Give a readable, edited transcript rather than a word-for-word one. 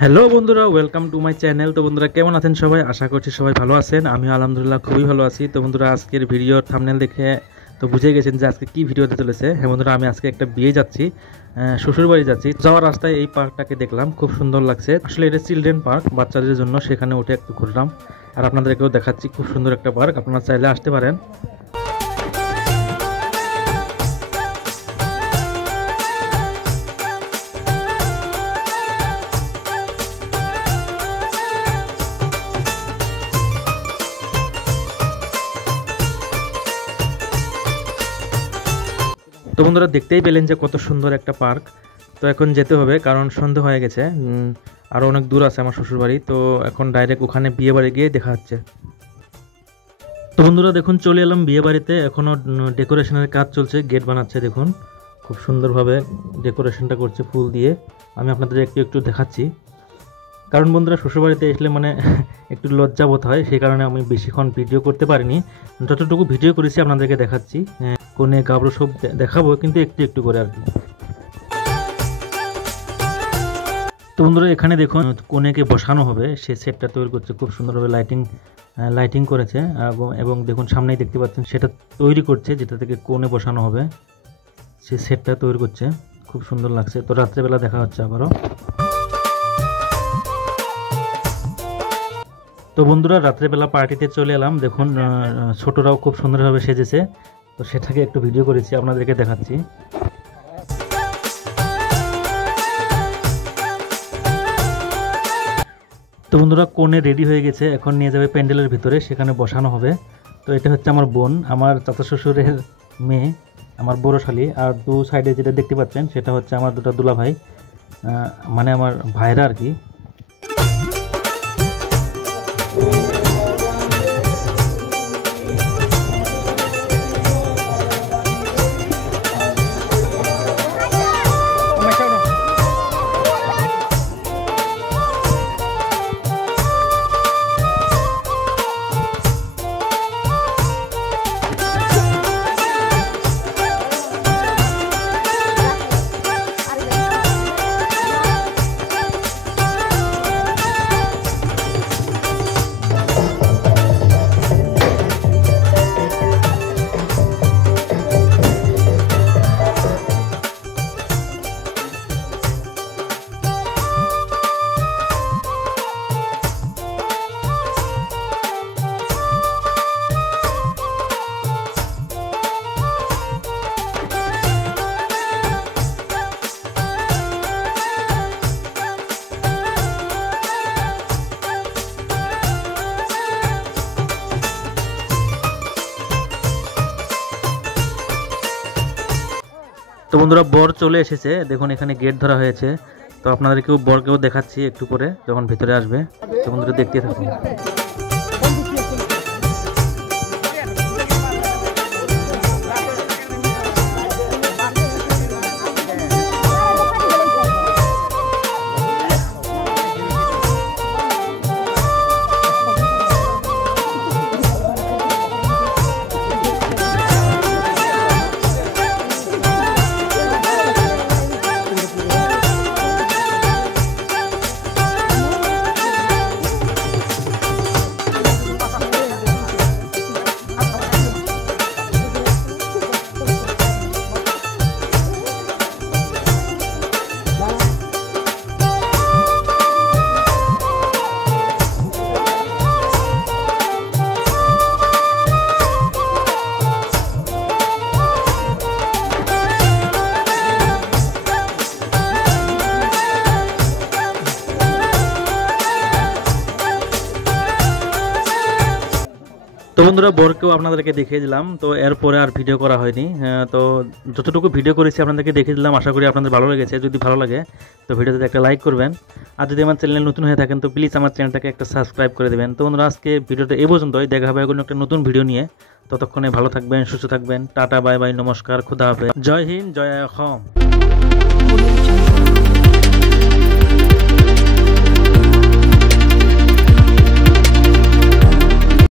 হ্যালো বন্ধুরা, welcome to my channel. তো বন্ধুরা কেমন আছেন সবাই? আশা করছি সবাই ভালো আছেন। আমি আলহামদুলিল্লাহ খুবই ভালো আছি। তো বন্ধুরা আজকের ভিডিওর থাম্বনেল দেখে তো বুঝে গেছেন যে আজকে কি ভিডিও হতে চলেছে। হ্যাঁ বন্ধুরা, আমি আজকে একটা বিয়ে যাচ্ছি, শ্বশুরবাড়ি যাচ্ছি। যাওয়ার রাস্তায় এই পার্কটাকে দেখলাম, খুব সুন্দর লাগছে। আসলে এটা চিলড্রেন পার্ক, বাচ্চাদের জন্য। সেখানে উঠে একটু ঘুরলাম আর আপনাদেরকেও দেখাচ্ছি। খুব সুন্দর একটা পার্ক, আপনারা চাইলে আসতে পারেন। তো বন্ধুরা দেখতেই পেলেন যে কত সুন্দর একটা পার্ক। তো এখন যেতে হবে, কারণ সন্ধে হয়ে গেছে। আরও অনেক দূর আছে আমার শ্বশুরবাড়ি। তো এখন ডাইরেক্ট ওখানে বিয়ে বাড়ি গিয়ে দেখা হচ্ছে। তো বন্ধুরা দেখুন, চলে এলাম বিয়ে বাড়িতে। এখনও ডেকোরেশনের কাজ চলছে, গেট বানাচ্ছে। দেখুন খুব সুন্দরভাবে ডেকোরেশনটা করছে ফুল দিয়ে। আমি আপনাদের একটু একটু দেখাচ্ছি, কারণ বন্ধুরা শ্বশুরবাড়িতে আসলে একটু লজ্জাবোধ হয়। সেই কারণে আমি বেশিক্ষণ ভিডিও করতে পারিনি। যতটুকু ভিডিও করেছি আপনাদেরকে দেখাচ্ছি। কোনে গাবড়ো সব দেখাবো, কিন্তু একটু একটু করে আর কি। তো বন্ধুরা এখানে দেখুন কোনেকে বসানো হবে, সে সেটটা তৈরি করছে। খুব সুন্দরভাবে লাইটিং করেছে এবং দেখুন সামনেই দেখতে পাচ্ছেন সেটা তৈরি করছে, যেটা থেকে কোণে বসানো হবে। সে সেটটা তৈরি করছে, খুব সুন্দর লাগছে। তো রাত্রেবেলা দেখা হচ্ছে আবারও। তো বন্ধুরা রাত্রেবেলা পার্টিতে চলে এলাম। দেখুন ছোটরাও খুব সুন্দরভাবে সেজেছে। তো সেটাকে একটু ভিডিও করেছি, আপনাদেরকে দেখাচ্ছি। তো বন্ধুরা কোণে রেডি হয়ে গেছে, এখন নিয়ে যাবে প্যান্ডেলের ভিতরে, সেখানে বসানো হবে। তো এটা হচ্ছে আমার বোন, আমার চাচা শ্বশুরের মেয়ে, আমার বড় শালী। আর দু সাইডে যেটা দেখতে পাচ্ছেন সেটা হচ্ছে আমার দুটো দুলাভাই, আমার ভাইরা আর কি। তো বন্ধুরা বর চলে এসেছে, দেখুন এখানে গেট ধরা হয়েছে। তো আপনাদেরকেও বরকেও দেখাচ্ছি একটু পরে যখন ভেতরে আসবে। তো বন্ধুরা দেখতে থাকুন। তো বন্ধুরা বরকেও আপনাদেরকে দেখিয়ে দিলাম। তো এরপরে আর ভিডিও করা হয়নি। তো যতটুকু ভিডিও করেছি আপনাদেরকে দেখিয়ে দিলাম। আশা করি আপনাদের ভালো লেগেছে। যদি ভালো লাগে তো ভিডিওতে একটা লাইক করবেন, আর যদি আমার চ্যানেলে নতুন হয়ে থাকেন তো প্লিজ আমার চ্যানেলটাকে একটা সাবস্ক্রাইব করে দেবেন। তো বন্ধুরা আজকে ভিডিওটা এই পর্যন্তই। দেখা হবে কোনো একটা নতুন ভিডিও নিয়ে। ততক্ষণে ভালো থাকবেন, সুস্থ থাকবেন। টাটা, বাই বাই, নমস্কার, খুদা হাফেজ, জয় হিন্দ, জয় অসম।